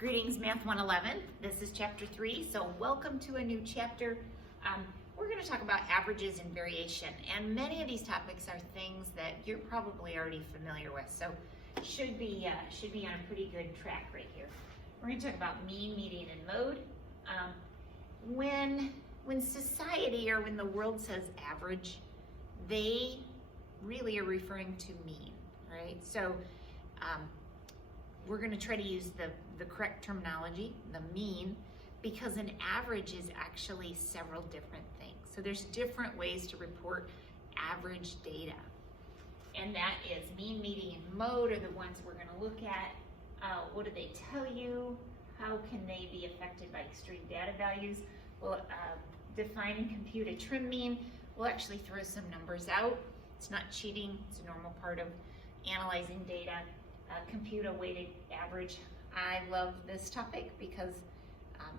Greetings, Math 111. This is chapter 3, so welcome to a new chapter. We're going to talk about averages and variation, and many of these topics are things that you're probably already familiar with, so should be on a pretty good track right here. We're going to talk about mean, median, and mode. When society or when the world says average, they really are referring to mean, right? So we're going to try to use the correct terminology, the mean, because an average is actually several different things. So there's different ways to report average data. And that is mean, median, mode are the ones we're going to look at. What do they tell you? How can they be affected by extreme data values? We'll define and compute a trim mean. We'll actually throw some numbers out. It's not cheating. It's a normal part of analyzing data. Compute a weighted average. I love this topic because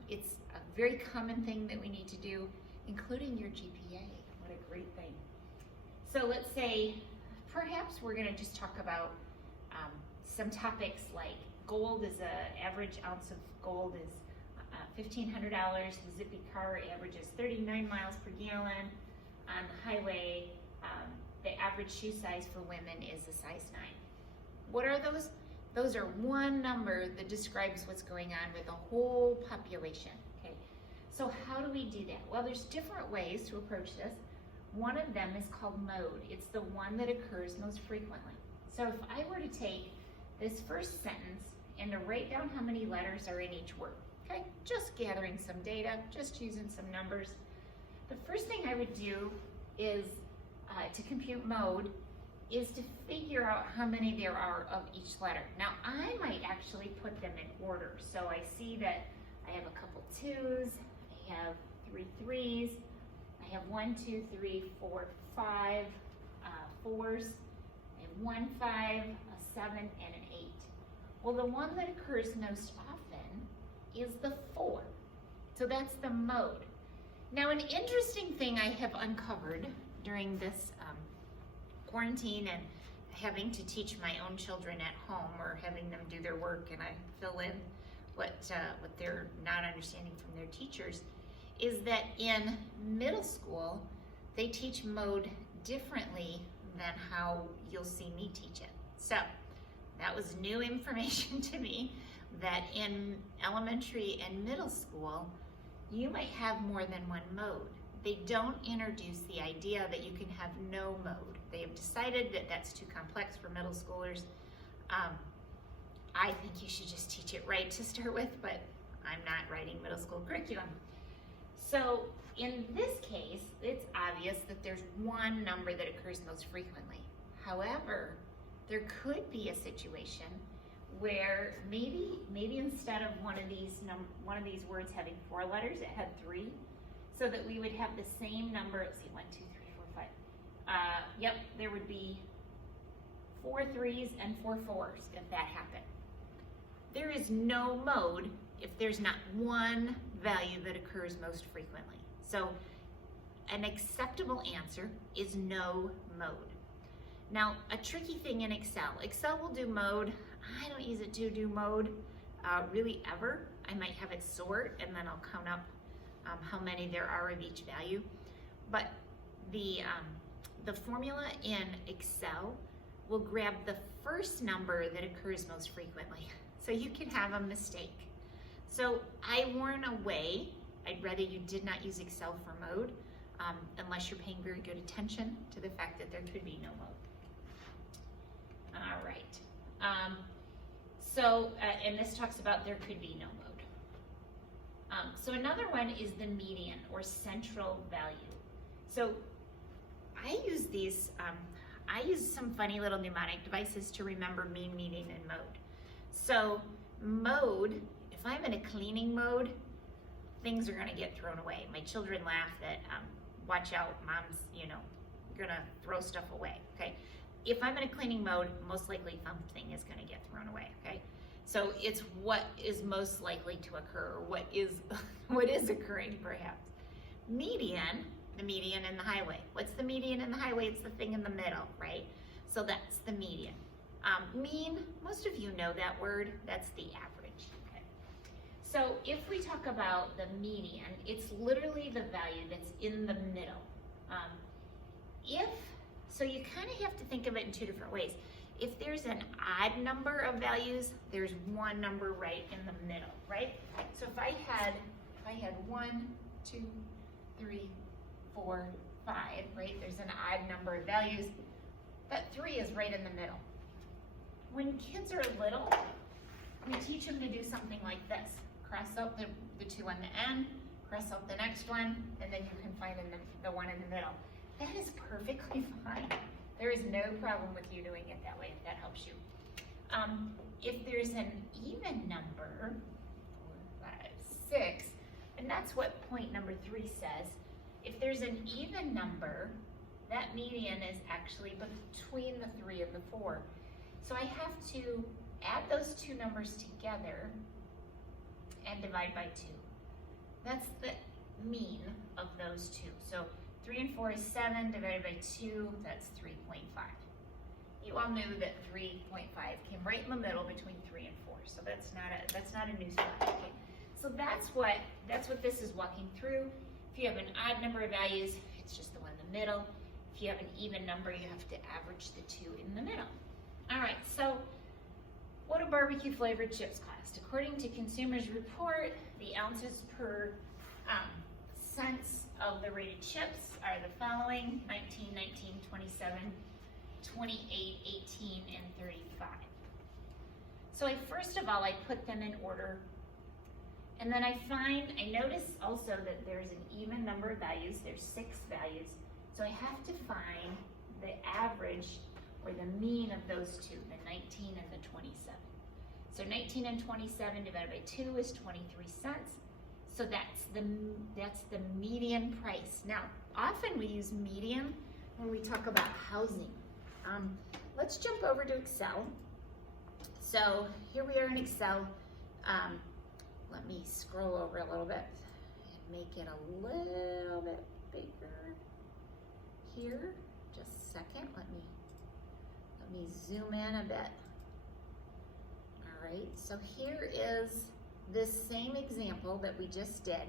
it's a very common thing that we need to do, including your GPA. What a great thing. So let's say perhaps we're going to just talk about some topics like gold is an average ounce of gold is $1,500. The Zippy car averages 39 miles per gallon. On the highway, the average shoe size for women is a size 9. What are those? Those are one number that describes what's going on with the whole population, okay? So how do we do that? Well, there's different ways to approach this. One of them is called mode. It's the one that occurs most frequently. So if I were to take this first sentence and to write down how many letters are in each word, okay? Just gathering some data, just using some numbers. The first thing I would do is, to compute mode, is to figure out how many there are of each letter. Now, I might actually put them in order. So I see that I have a couple 2s, I have 3 3s, I have 1, 2, 3, 4, 5 4s, I have 1 5, a 7, and an 8. Well, the one that occurs most often is the 4. So that's the mode. Now, an interesting thing I have uncovered during this quarantine and having to teach my own children at home or having them do their work and I fill in what they're not understanding from their teachers, is that in middle school, they teach mode differently than how you'll see me teach it. So that was new information to me, that in elementary and middle school, you might have more than one mode. They don't introduce the idea that you can have no mode. They have decided that that's too complex for middle schoolers. I think you should just teach it right to start with, but I'm not writing middle school curriculum. So in this case, it's obvious that there's one number that occurs most frequently. However, there could be a situation where maybe instead of one of these words having 4 letters, it had 3. So that we would have the same number, let's see, 1, 2, 3, 4, 5. Yep, there would be 4 3s and 4 4s if that happened. There is no mode if there's not one value that occurs most frequently. So an acceptable answer is no mode. Now, a tricky thing in Excel will do mode. I don't use it to do mode really ever. I might have it sort and then I'll count up how many there are of each value. But the formula in Excel will grab the first number that occurs most frequently. So you can have a mistake. So I warn away. I'd rather you did not use Excel for mode unless you're paying very good attention to the fact that there could be no mode. All right. And this talks about there could be no mode. So another one is the median or central value. So I use these, I use some funny little mnemonic devices to remember mean, median, and mode. So mode, if I'm in a cleaning mode, things are gonna get thrown away. My children laugh that, watch out, mom's, gonna throw stuff away, okay? If I'm in a cleaning mode, most likely something is gonna get thrown away, okay? So it's what is most likely to occur, or what is occurring perhaps. Median, the median in the highway. What's the median in the highway? It's the thing in the middle, right? So that's the median. Mean, most of you know that word, that's the average. Okay. So if we talk about the median, it's literally the value that's in the middle. So you kind of have to think of it in two different ways. If there's an odd number of values, there's one number right in the middle, right? So if I had 1, 2, 3, 4, 5, right? There's an odd number of values. That 3 is right in the middle. When kids are little, we teach them to do something like this. Cross out the 2 on the end, cross out the next one, and then you can find the one in the middle. That is perfectly fine. There is no problem with you doing it that way if that helps you. If there's an even number, 4, 5, 6, and that's what point number 3 says. If there's an even number, that median is actually between the 3 and the 4. So I have to add those two numbers together and divide by 2. That's the mean of those two. So 3 and 4 is 7, divided by 2, that's 3.5. You all knew that 3.5 came right in the middle between 3 and 4, so that's not a new spot. Okay? So that's what this is walking through. If you have an odd number of values, it's just the one in the middle. If you have an even number, you have to average the 2 in the middle. All right, so what do barbecue flavored chips cost? According to Consumers Report, the ounces per cents of the rated chips are the following: 19, 19, 27, 28, 18, and 35. So first of all, I put them in order, and then I notice also that there's an even number of values. There's 6 values, so I have to find the average or the mean of those two, the 19 and the 27. So 19 and 27 divided by 2 is 23 cents. So that's the median price. Now, often we use median when we talk about housing. Let's jump over to Excel. So here we are in Excel. Let me scroll over a little bit and make it a little bit bigger here. Just a second. Let me zoom in a bit. All right, so here is this same example that we just did.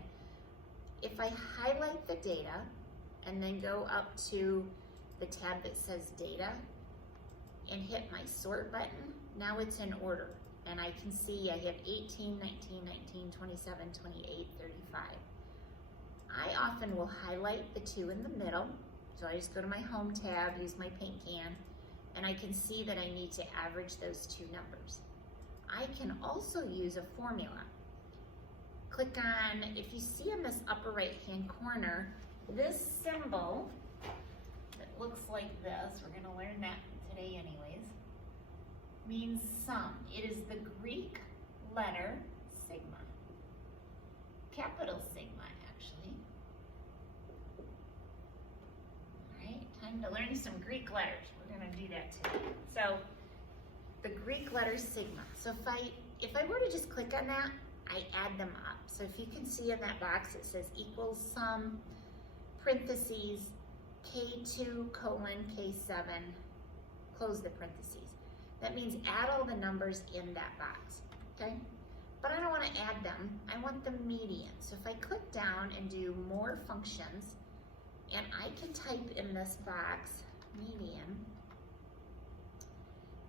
If I highlight the data and then go up to the tab that says data and hit my sort button, now it's in order. And I can see I have 18, 19, 19, 27, 28, 35. I often will highlight the 2 in the middle. So I just go to my home tab, use my paint can, and I can see that I need to average those 2 numbers. I can also use a formula. Click on, if you see in this upper right-hand corner, this symbol that looks like this, we're gonna learn that today anyways, means sum. It is the Greek letter sigma, capital sigma actually. All right, time to learn some Greek letters. We're gonna do that today. So the Greek letter sigma. So if I were to just click on that, I add them up. So if you can see in that box, it says equals sum, parentheses, K2 colon K7, close the parentheses. That means add all the numbers in that box, okay? But I don't want to add them, I want the median. So if I click down and do more functions, and I can type in this box, median,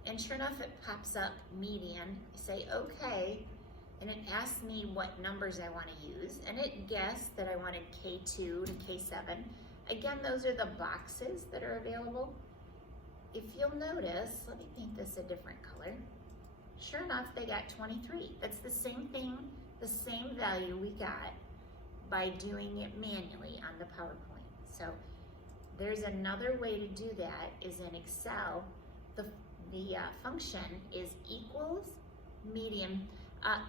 and sure enough, it pops up median. I say okay, and it asks me what numbers I want to use, and it guessed that I wanted K2 to K7. Again, those are the boxes that are available. If you'll notice, let me paint this a different color. Sure enough, they got 23. That's the same thing, the same value we got by doing it manually on the PowerPoint. So there's another way to do that is in Excel. The function is equals median.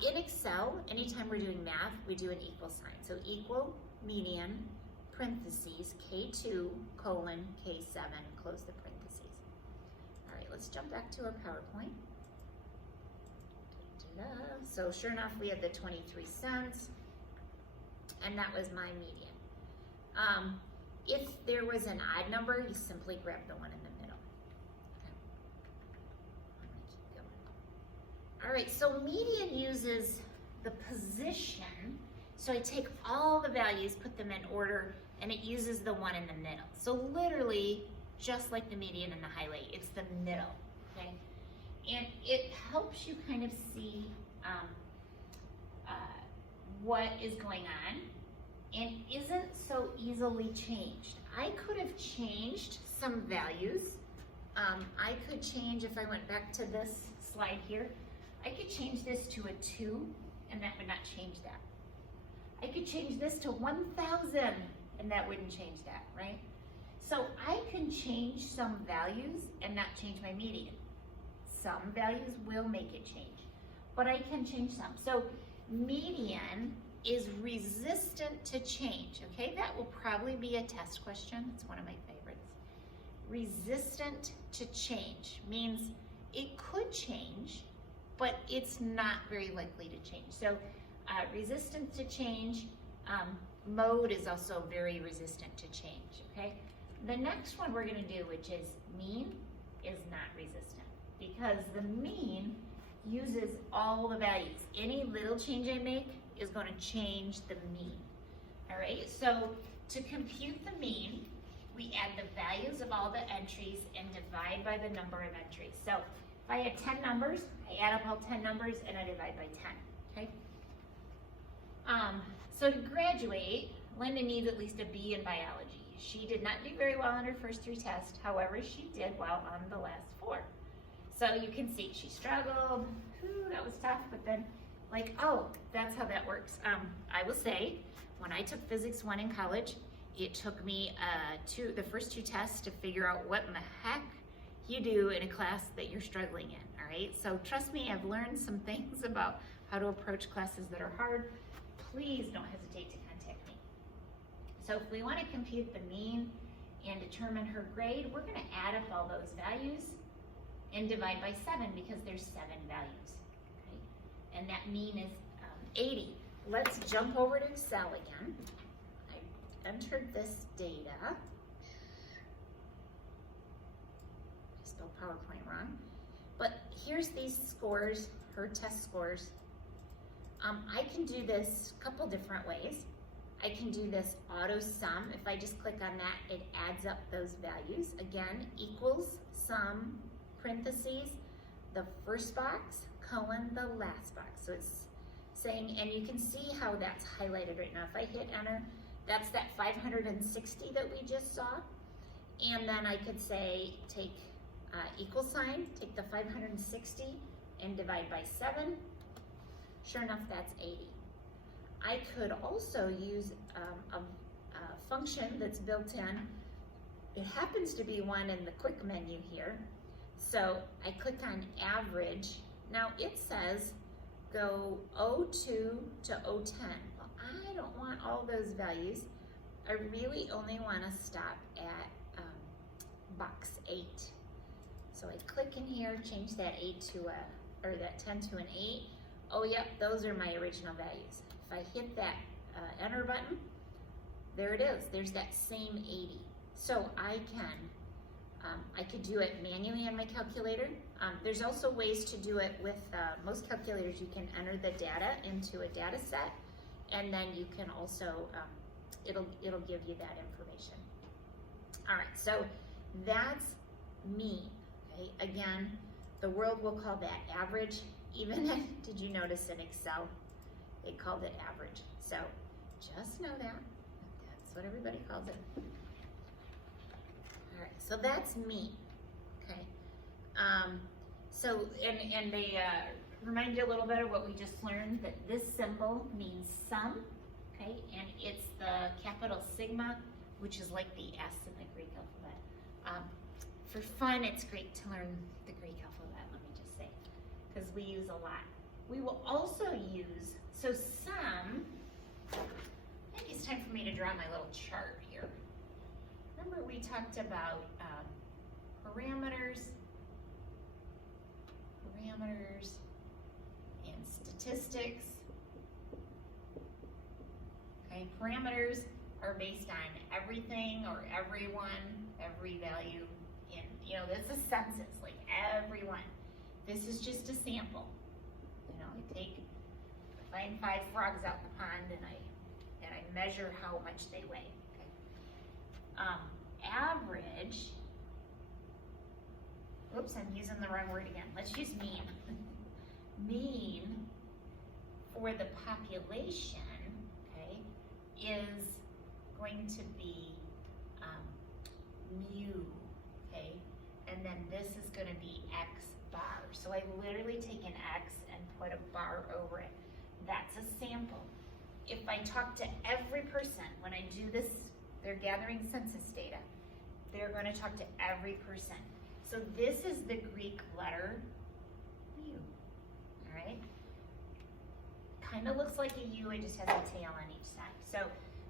In Excel, anytime we're doing math, we do an equal sign. So equal, median, parentheses, K2 colon K7, close the parentheses. All right, let's jump back to our PowerPoint. So sure enough, we had the 23 cents, and that was my median. If there was an odd number, you simply grab the one in the middle. Okay. I'm gonna keep going. All right, so median uses the position. So I take all the values, put them in order, and it uses the one in the middle. So literally, just like the median and the highlight, it's the middle, okay? And it helps you kind of see what is going on and isn't so easily changed. I could have changed some values. I could change, if I went back to this slide here, I could change this to a 2 and that would not change that. I could change this to 1,000 and that wouldn't change that, right? So I can change some values and not change my median. Some values will make it change, but I can change some. So median is resistant to change, okay? That will probably be a test question. It's one of my favorites. Resistant to change means it could change, but it's not very likely to change. So resistant to change, mode is also very resistant to change, okay? The next one we're gonna do, which is mean, is not resistant because the mean uses all the values. Any little change I make is gonna change the mean, all right? So to compute the mean, we add the values of all the entries and divide by the number of entries. So if I had 10 numbers, I add up all 10 numbers and I divide by 10, okay? So to graduate, Linda needs at least a B in biology. She did not do very well on her first 3 tests. However, she did well on the last 4. So you can see she struggled. Whew, that was tough, but then like, oh, that's how that works. I will say, when I took Physics 1 in college, it took me the first 2 tests to figure out what in the heck you do in a class that you're struggling in, all right? So trust me, I've learned some things about how to approach classes that are hard. Please don't hesitate to contact me. So if we want to compute the mean and determine her grade, we're going to add up all those values and divide by 7 because there's 7 values, okay? And that mean is 80. Let's jump over to Excel again. I entered this data. I spelled PowerPoint wrong. But here's these scores, her test scores. I can do this a couple different ways. I can do this auto sum. If I just click on that, it adds up those values. Again, equals sum, parentheses, the first box, colon, the last box. So it's saying, and you can see how that's highlighted right now. If I hit enter, that's that 560 that we just saw. And then I could say, take equal sign, take the 560 and divide by 7. Sure enough, that's 80. I could also use a function that's built in. It happens to be one in the quick menu here. So I click on average. Now it says go 02 to 010. Well, I don't want all those values. I really only want to stop at box 8. So I click in here, change that 8 to or that 10 to an 8. Oh yep, those are my original values. If I hit that enter button, there it is. There's that same 80. So I could do it manually on my calculator. There's also ways to do it with most calculators. You can enter the data into a data set, and then you can also, it'll give you that information. All right, so that's mean, okay? Again, the world will call that average. Even, did you notice in Excel, they called it average. So just know that, that's what everybody calls it. All right, so that's mean, okay? So, and they remind you a little bit of what we just learned, that this symbol means sum, okay? And it's the capital sigma, which is like the S in the Greek alphabet. For fun, it's great to learn the Greek alphabet, let me just say, because we use a lot. We will also use, so sum, I think it's time for me to draw my little chart here. Remember we talked about parameters and statistics. Okay, parameters are based on everything or everyone, every value in, you know, this is census, like everyone. This is just a sample. You know, I take, if I find 5 frogs out in the pond and I measure how much they weigh. Okay. Average, oops, I'm using the wrong word again. Let's use mean. Mean for the population, okay, is going to be mu, okay? And then this is gonna be x bar. So I literally take an x and put a bar over it. That's a sample. If I talk to every person, when I do this, they're gathering census data, they're gonna talk to every person. So this is the Greek letter mu, all right? Kind of looks like a U, it just has a tail on each side. So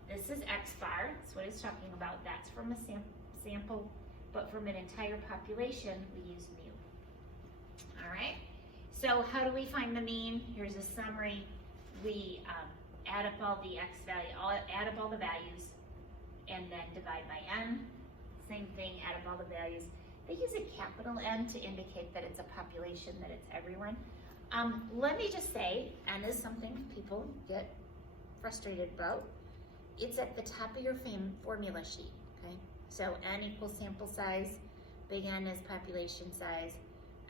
this is x bar, that's what it's talking about. That's from a sample, but from an entire population, we use mu. All right, so how do we find the mean? Here's a summary. We add up all the x value, add up all the values, and then divide by n. Same thing, add up all the values. They use a capital N to indicate that it's a population, that it's everyone. Let me just say, N is something people get frustrated about. It's at the top of your formula sheet, okay? So N equals sample size, big N is population size,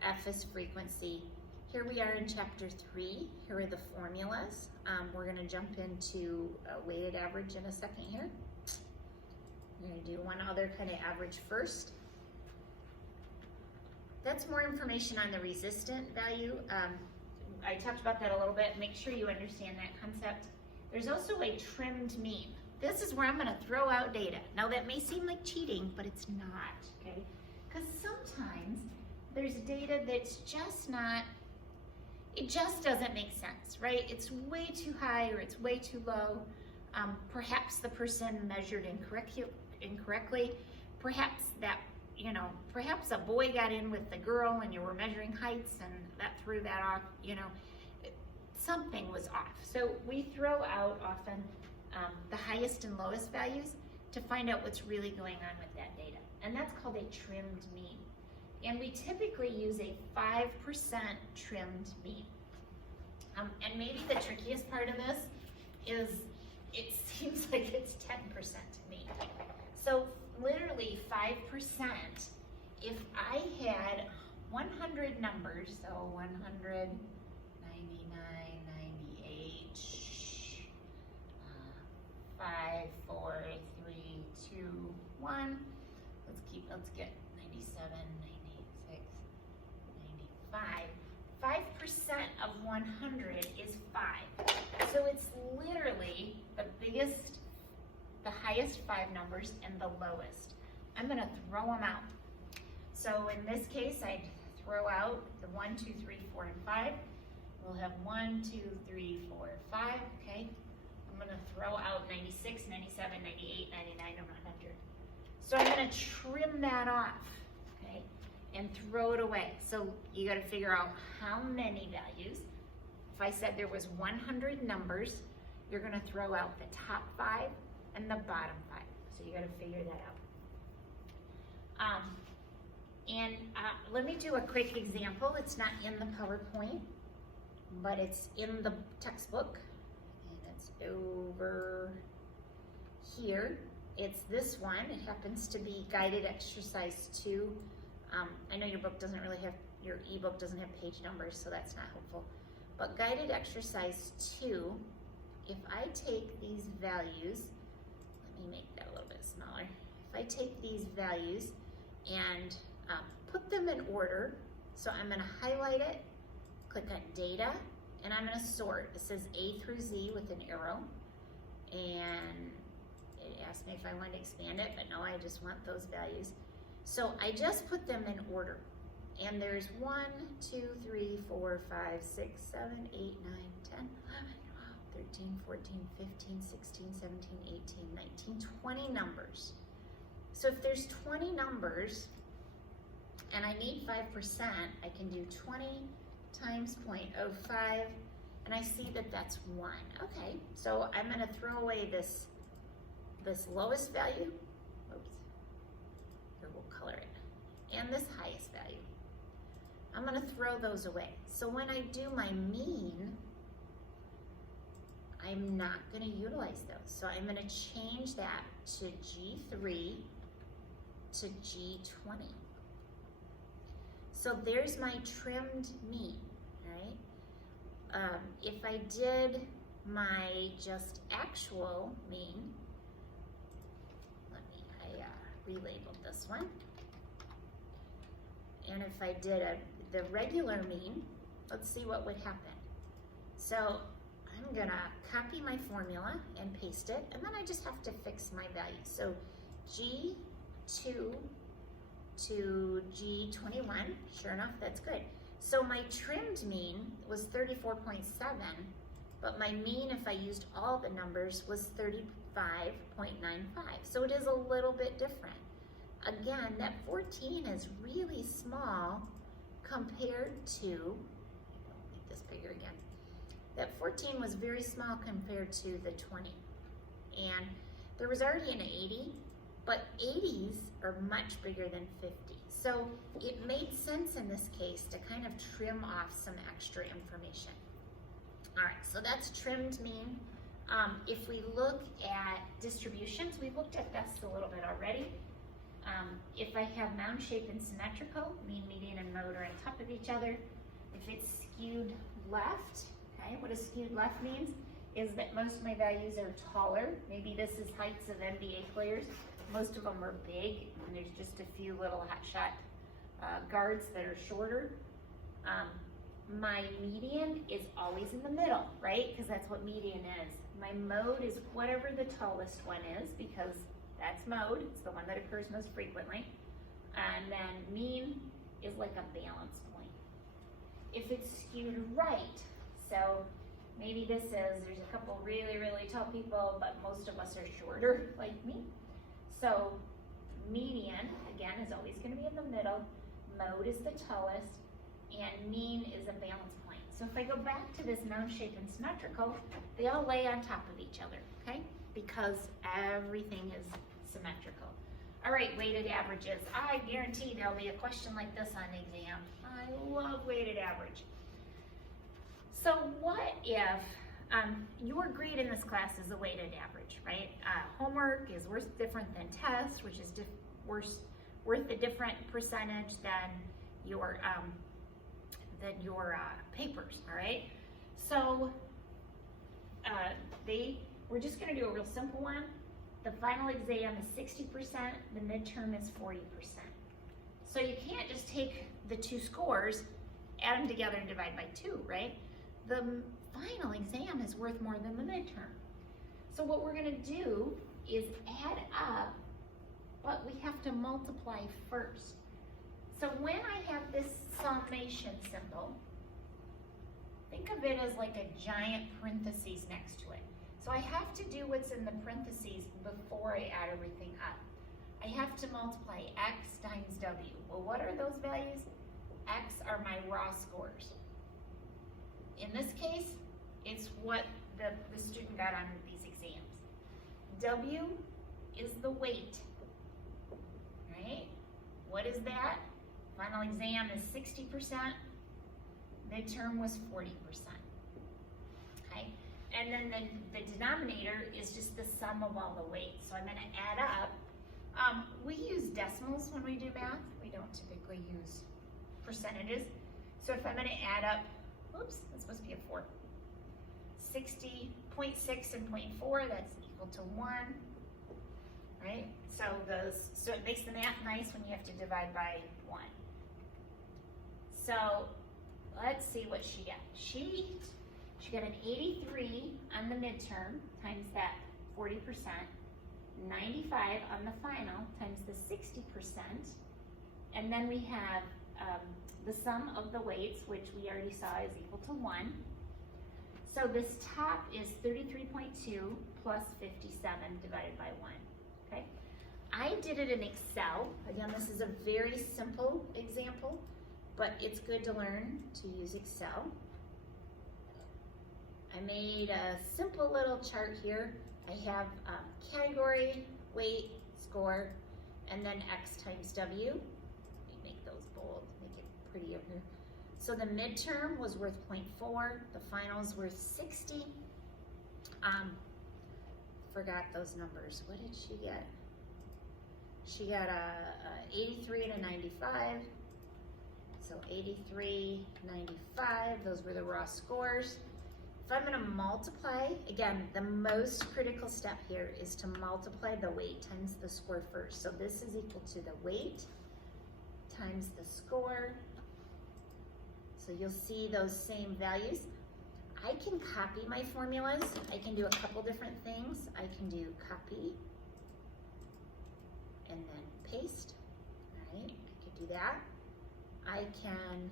F is frequency. Here we are in chapter 3. Here are the formulas. We're gonna jump into a weighted average in a second here. We're gonna do one other kind of average first. That's more information on the resistant value. I talked about that a little bit. Make sure you understand that concept. There's also a trimmed mean. This is where I'm gonna throw out data. Now that may seem like cheating, but it's not, okay? Because sometimes there's data that's just not, it just doesn't make sense, right? It's way too high or it's way too low. Perhaps the person measured incorrectly. Perhaps that, you know, perhaps a boy got in with the girl and you were measuring heights and that threw that off, you know, something was off. So we throw out often the highest and lowest values to find out what's really going on with that data. And that's called a trimmed mean. And we typically use a 5% trimmed mean. And maybe the trickiest part of this is it seems like it's 10% to me. So literally 5%, if I had 100 numbers, so 100, 99, 98, 5, 4, 3, 2, 1. Let's get 97, 96, 95. 5% of 100 is 5. So it's literally the biggest, the highest 5 numbers and the lowest. I'm gonna throw them out. So in this case, I'd throw out the 1, 2, 3, 4, and 5. We'll have 1, 2, 3, 4, 5, okay? I'm gonna throw out 96, 97, 98, 99, and 100. So I'm gonna trim that off, okay? And throw it away. So you gotta figure out how many values. If I said there was 100 numbers, you're gonna throw out the top 5 and the bottom 5. So you gotta figure that out. Let me do a quick example. It's not in the PowerPoint, but it's in the textbook. And it's over here. It's this one. It happens to be guided exercise 2. I know your book doesn't really have, your ebook doesn't have page numbers, so that's not helpful. But guided exercise 2, if I take these values, let me make that a little bit smaller. If I take these values and put them in order, so I'm gonna highlight it, click on data, and I'm gonna sort. It says A through Z with an arrow, and it asked me if I wanted to expand it, but no, I just want those values. So I just put them in order. And there's 1, 2, 3, 4, 5, 6, 7, 8, 9, 10, 11, 12, 13, 14, 15, 16, 17, 18, 19, 20 numbers. So if there's 20 numbers and I need 5%, I can do 20 times 0.05, and I see that that's 1. Okay, so I'm gonna throw away this lowest value. Oops, here we'll color it. And this highest value. I'm gonna throw those away. So when I do my mean, I'm not going to utilize those. So I'm going to change that to G3 to G20. So there's my trimmed mean, right? If I did my just actual mean, I relabeled this one. And if I did the regular mean, let's see what would happen. So I'm gonna copy my formula and paste it, and then I just have to fix my value. So G2 to G21, sure enough, that's good. So my trimmed mean was 34.7, but my mean, if I used all the numbers, was 35.95. So it is a little bit different. Again, that 14 is really small compared to, make this bigger again. That 14 was very small compared to the 20. And there was already an 80, but 80s are much bigger than 50. So it made sense in this case to kind of trim off some extra information. All right, so that's trimmed mean. If we look at distributions, we looked at this a little bit already. If I have mound shape and symmetrical, mean, median, and mode are on top of each other. If it's skewed left, okay, what a skewed left means is that most of my values are taller. Maybe this is heights of NBA players. Most of them are big, and there's just a few little hotshot guards that are shorter. My median is always in the middle, right? Because that's what median is. My mode is whatever the tallest one is, because that's mode. It's the one that occurs most frequently. And then mean is like a balance point. If it's skewed right, so maybe this is, there's a couple really, really tall people, but most of us are shorter, like me. So median, again, is always going to be in the middle. Mode is the tallest, and mean is a balance point. So if I go back to this mound shape and symmetrical, they all lay on top of each other, okay? Because everything is symmetrical. All right, weighted averages. I guarantee there'll be a question like this on the exam. I love weighted average. So what if your grade in this class is a weighted average, right? Homework is different than tests, which is worth a different percentage than your papers, all right? So we're just gonna do a real simple one. The final exam is 60%, the midterm is 40%. So you can't just take the two scores, add them together and divide by 2, right? The final exam is worth more than the midterm. So what we're gonna do is add up, but we have to multiply first. So when I have this summation symbol, think of it as like a giant parentheses next to it. So I have to do what's in the parentheses before I add everything up. I have to multiply x times w. Well, what are those values? X are my raw scores. In this case, it's what the student got on these exams. W is the weight, right? What is that? Final exam is 60%, midterm was 40%, okay? And then the denominator is just the sum of all the weights. So I'm gonna add up. We use decimals when we do math. We don't typically use percentages. So if I'm gonna add up, oops, that's supposed to be a 4. 60.6 and 0.4, that's equal to 1, right? So it makes the math nice when you have to divide by 1. So let's see what she got. She got an 83 on the midterm times that 40%, 95 on the final times the 60%, and then we have the sum of the weights, which we already saw is equal to 1. So this top is 33.2 plus 57 divided by 1, okay? I did it in Excel. Again, this is a very simple example, but it's good to learn to use Excel. I made a simple little chart here. I have category, weight, score, and then X times W. Let me make those bold, make it prettier here. So the midterm was worth 0.4, the finals were 60. Forgot those numbers. What did she get? She got a 83 and a 95. So 83, 95, those were the raw scores. If I'm gonna multiply, again, the most critical step here is to multiply the weight times the score first. So this is equal to the weight times the score. So you'll see those same values. I can copy my formulas. I can do a couple different things. I can do copy and then paste, all right? I could do that. I can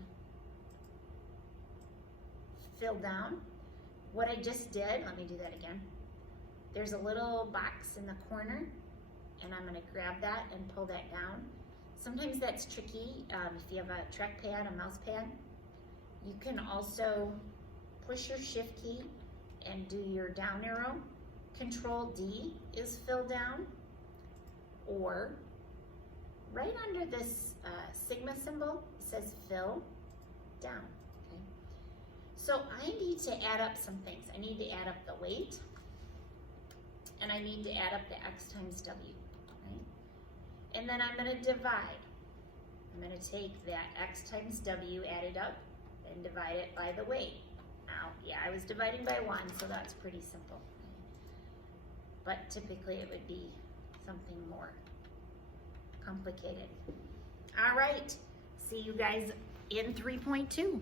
fill down. What I just did, let me do that again. There's a little box in the corner and I'm gonna grab that and pull that down. Sometimes that's tricky if you have a trackpad, a mouse pad. You can also push your shift key and do your down arrow. Control D is fill down, or right under this sigma symbol says fill down. Okay. So I need to add up some things. I need to add up the weight, and I need to add up the x times w, right? And then I'm gonna divide. I'm gonna take that x times w added up and divide it by the weight. Now, yeah, I was dividing by 1, so that's pretty simple. But typically it would be something more complicated. All right, see you guys in 3.2.